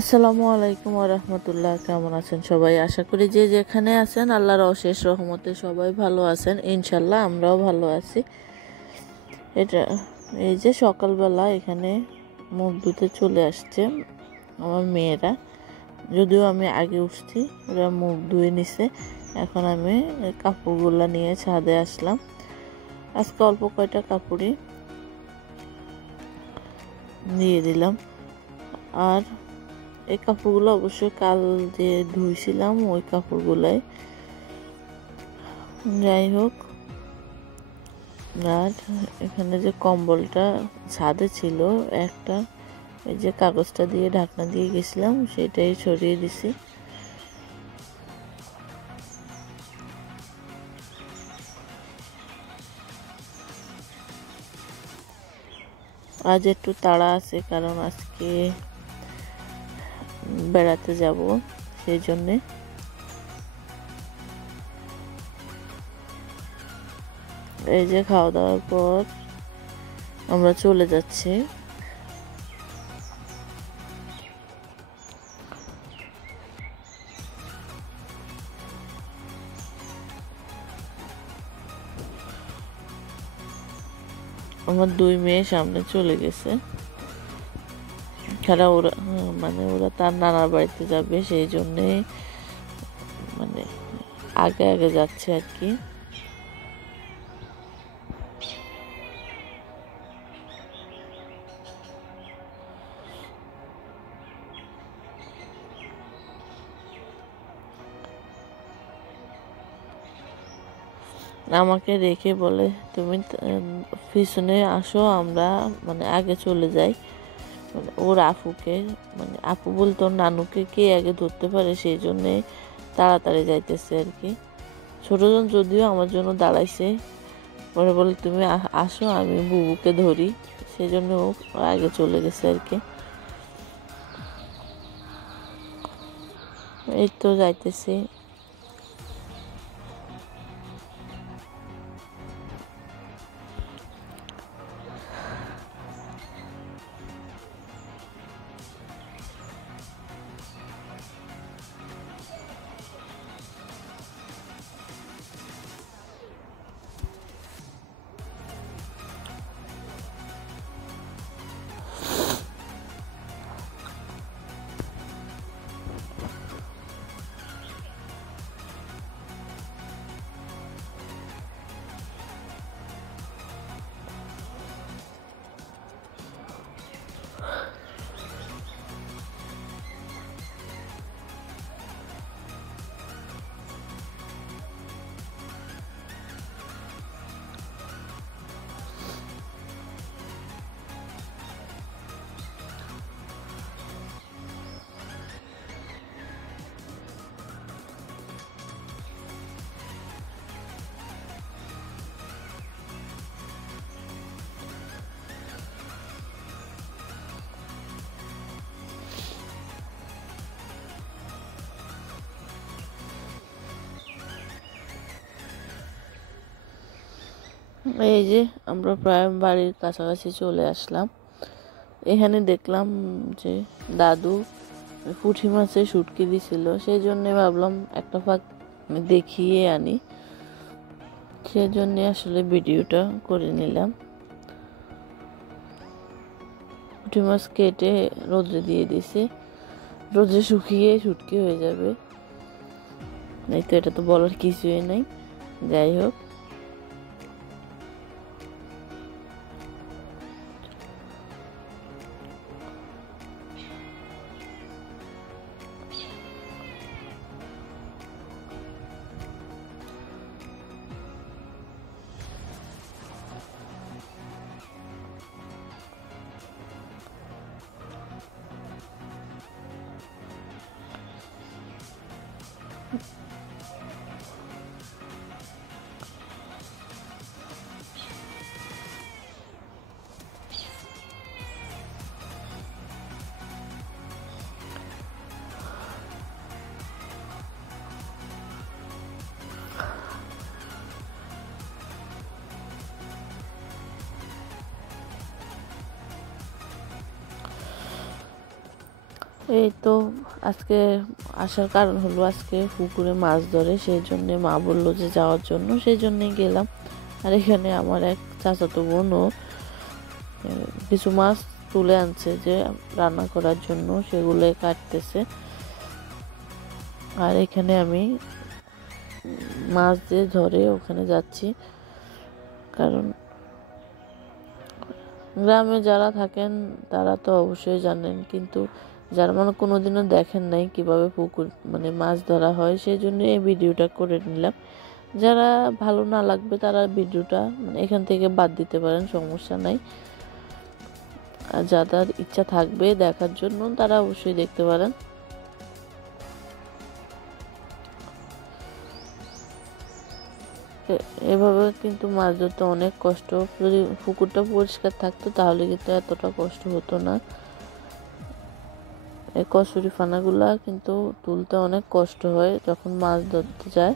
আসসালামু আলাইকুম ওয়া রাহমাতুল্লাহ। কেমন আছেন সবাই? আশা করি যে যেখানে আছেন আল্লাহর অশেষ রহমতে সবাই ভালো আছেন। ইনশাল্লাহ আমরাও ভালো আছি। এটা এই যে সকালবেলা এখানে মুখ ধুতে চলে আসছে আমার মেয়েরা। যদিও আমি আগে উঠছি, ওরা মুখ ধুয়ে নিছে। এখন আমি কাপড়গুলো নিয়ে ছাদে আসলাম। আজকে অল্প কয়টা কাপড়ই নিয়ে দিলাম। আর এই কাপড়গুলো অবশ্যই কাল যে ধুইছিলাম ওই কাপড়গুলাই। যাই হোক, আর এখানে যে কম্বলটা ছাদে ছিল একটা, এই যে কাগজটা দিয়ে ঢাকনা দিয়ে গেছিলাম সেটাই সরিয়ে দিছি। আজ একটু তাড়া আছে, কারণ আজকে বেড়াতে যাব, সেই জন্যে। এই যে খাওয়া দাওয়ার পর আমরা চলে যাচ্ছি। আমার দুই মেয়ে সামনে চলে গেছে, খেলা ওরা ওরা তার নানার বাড়িতে যাবে, সেই জন্যে মানে আগে আগে যাচ্ছে আর কি। আমাকে রেখে বলে, তুমি পিছনে আসো, আমরা আগে চলে যাই। ওর আপুকে, আপু বলতে ওর নানুকে কে আগে ধরতে পারে, সেই জন্যে তাড়াতাড়ি যাইতেছে আর কি। ছোটজন যদিও আমার জন্য দাঁড়াইছে, পরে বলে তুমি আসো, আমি বুবুকে ধরি, সেই জন্য ও আগে চলে গেছে আর কি। এই তো যাইতেছি। এই যে আমরা প্রায় বাড়ির কাছাকাছি চলে আসলাম। এখানে দেখলাম যে দাদু পুঁটি মাছের শুটকি দিছিল, সেই জন্যে ভাবলাম একটা ফাঁক দেখিয়ে আনি, সেই জন্যে আসলে ভিডিওটা করে নিলাম। পুঁটি মাছ কেটে রোদে দিয়ে দিছি, রোদে শুকিয়ে শুটকি হয়ে যাবে। এই তো, এটা তো বলার কিছুই নাই। যাই হোক, এই তো আজকে আসার কারণ হলো আজকে পুকুরে মাছ ধরে, সেই জন্যে মা বললো যে যাওয়ার জন্য, সেই জন্যেই গেলাম। আর এখানে আমার এক চাচাতো বোনও কিছু মাছ তুলে আনছে যে রান্না করার জন্য, সেগুলো কাটতেছে। আর এখানে আমি মাছ দিয়ে ধরে ওখানে যাচ্ছি, কারণ গ্রামে যারা থাকেন তারা তো অবশ্যই জানেন, কিন্তু যারা মানে কোনোদিনও দেখেন নাই কিভাবে পুকুর মানে মাছ ধরা হয়, সেই জন্য এই ভিডিওটা করে নিলাম। যারা ভালো না লাগবে তারা ভিডিওটা মানে এখান থেকে বাদ দিতে পারেন, সমস্যা নাই। আর যাদের ইচ্ছা থাকবে দেখার জন্য তারা অবশ্যই দেখতে পারেন। এভাবে কিন্তু মাছ ধরতে অনেক কষ্ট। যদি পুকুরটা পরিষ্কার থাকতো তাহলে কিন্তু এতটা কষ্ট হতো না। এই কচুরি ফানাগুলা কিন্তু তুলতে অনেক কষ্ট হয় যখন মাছ ধরতে যায়।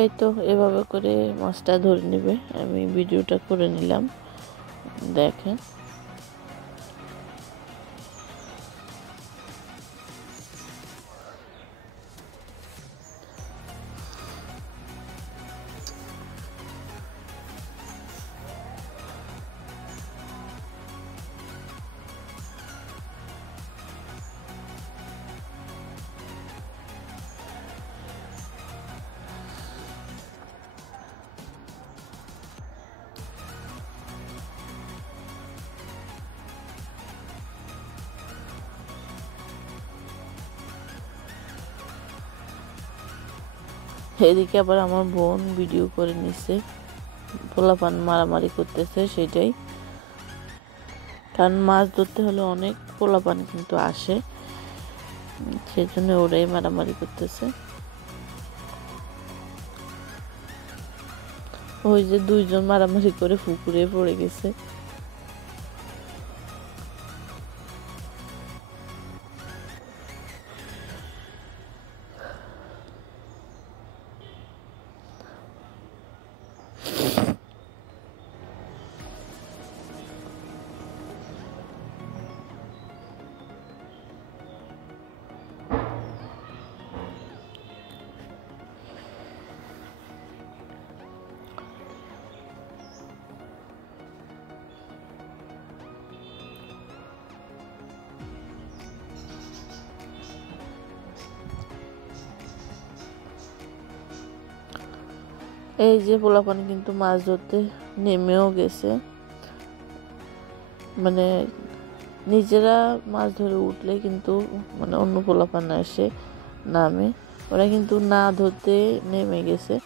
এই তো এভাবে করে মাছটা ধরে নেবে, আমি ভিডিওটা করে নিলাম, দেখেন। এদিকে আবার আমার বোন ভিডিও করে নিছে, পোলাপান মারামারি করতেছে, সেটাই। কারণ মাছ ধরতে হলে অনেক পোলাপান কিন্তু আসে, সেই জন্য ওরাই মারামারি করতেছে। ওই যে দুইজন মারামারি করে পুকুরে পড়ে গেছে। এই যে পোলাপান কিন্তু মাছ ধরতে নেমেও গেছে, মানে নিজেরা মাছ ধরে উঠলে কিন্তু মানে অন্য পোলাপান এসে নামে, ওরা কিন্তু না ধরতে নেমে গেছে।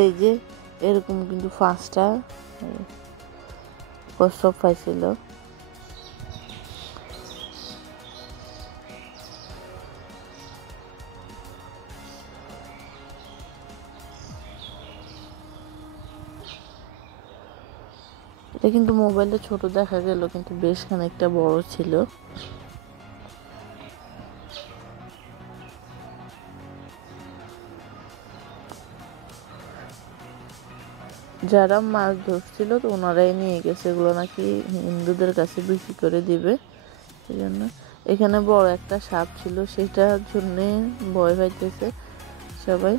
এই যে এরকম কিন্তু 5টা কচ্ছপ পাইছিল। এটা কিন্তু মোবাইলে ছোট দেখা গেল, কিন্তু বেশ খানিকটা বড় ছিল। যারা মাছ ধরছিল তো ওনারাই নিয়ে গেছে, এগুলো নাকি হিন্দুদের কাছে বিক্রি করে দিবে। এই জন্য এখানে বড় একটা সাপ ছিল, সেটার জন্যে ভয় পাইতেছে সবাই।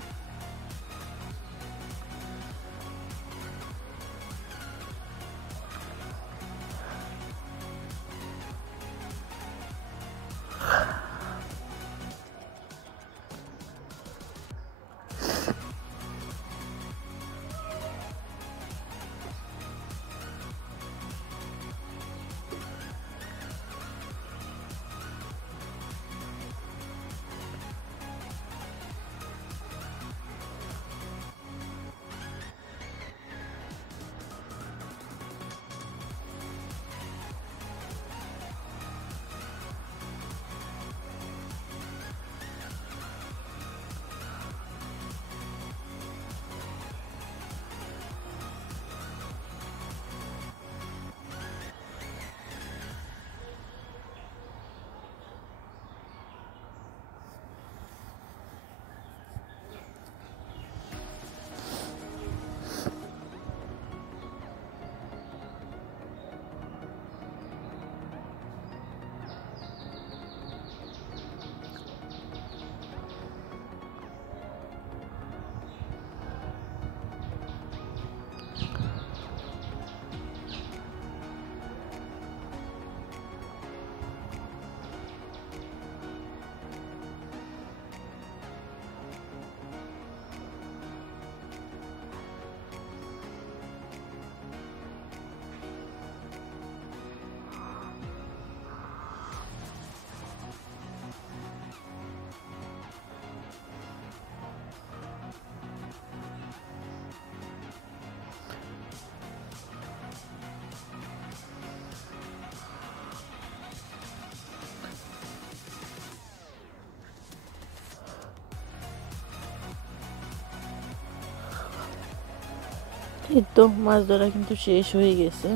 এই তো মাছ ধরা কিন্তু শেষ হয়ে গেছে,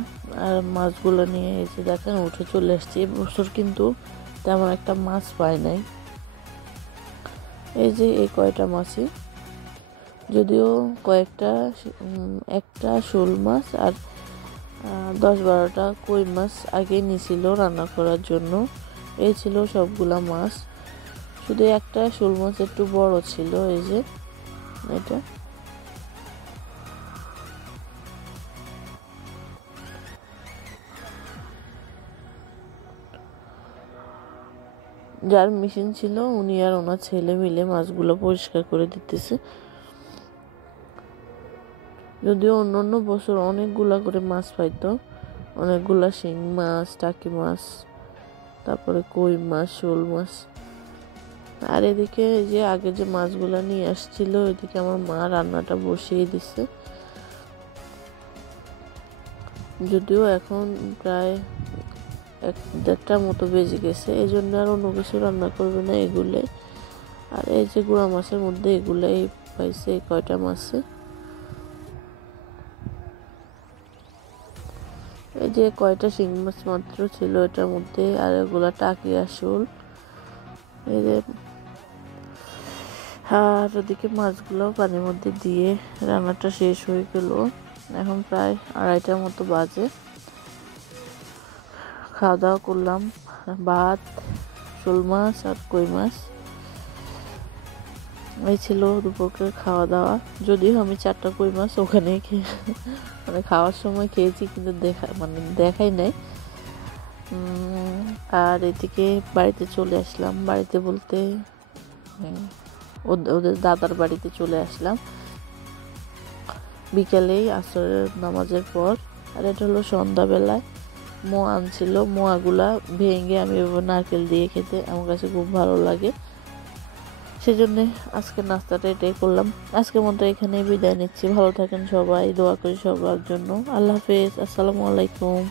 আর মাছগুলো নিয়ে এসে দেখেন উঠে চলে আসছে। এবছর কিন্তু তেমন একটা মাছ পাই নাই। এই যে এই কয়টা মাছই, যদিও কয়েকটা একটা শোল মাছ আর 10-12টা কই মাছ আগে নিছিল রান্না করার জন্য। এই ছিল সবগুলা মাছ, শুধু একটা শোল মাছ একটু বড় ছিল। এই যে এটা যার মেশিন ছিল উনি আর ওনার ছেলে মিলে মাছগুলো পরিষ্কার করে দিতেছে। যদিও অন্য বছর অনেকগুলা করে মাছ পাইতো, অনেকগুলা শিং মাছ, টাকি মাছ, তারপরে কই মাছ, শোল মাছ। আর এদিকে যে আগে যে মাছগুলা নিয়ে আসছিল ওইদিকে আমার মা রান্নাটা বসিয়ে দিছে। যদিও এখন প্রায় 1-1.5টার মতো বেজে গেছে, এই জন্য আর অন্য কিছু রান্না করবে না এগুলো। আর এই যে গুঁড়া মাছের মধ্যে এগুলাই পাইছে, এই কয়টা মাছে। এই যে কয়টা শিং মাছ মাত্র ছিল এটার মধ্যে, আর এগুলা টাকি আসল। এই যে আর ওদিকে মাছগুলো পানির মধ্যে দিয়ে রান্নাটা শেষ হয়ে গেল। এখন প্রায় 2:30টার মতো বাজে। খাওয়া দাওয়া করলাম, ভাত, শোল মাছ আর কই মাছ। এই ছিল দুপুরের খাওয়া দাওয়া। যদিও আমি 4টা কই মাছ ওখানে মানে খাওয়ার সময় খেয়েছি, কিন্তু দেখাই নাই। আর এদিকে বাড়িতে চলে আসলাম, বাড়িতে বলতে ওদের দাদার বাড়িতে চলে আসলাম বিকেলেই আসরের নামাজের পর। আর এটা হলো সন্ধ্যাবেলায় মোয়া আনছিল, মোয়াগুলা ভেঙে আমি নারকেল দিয়ে খেতে আমার কাছে খুব ভালো লাগে, সেজন্য আজকে নাস্তাটা এটাই করলাম। আজকের মতো এখানেই বিদায় নিচ্ছি। ভালো থাকেন সবাই, দোয়া করি সবার জন্য। আল্লাহ হাফেজ, আসসালামু আলাইকুম।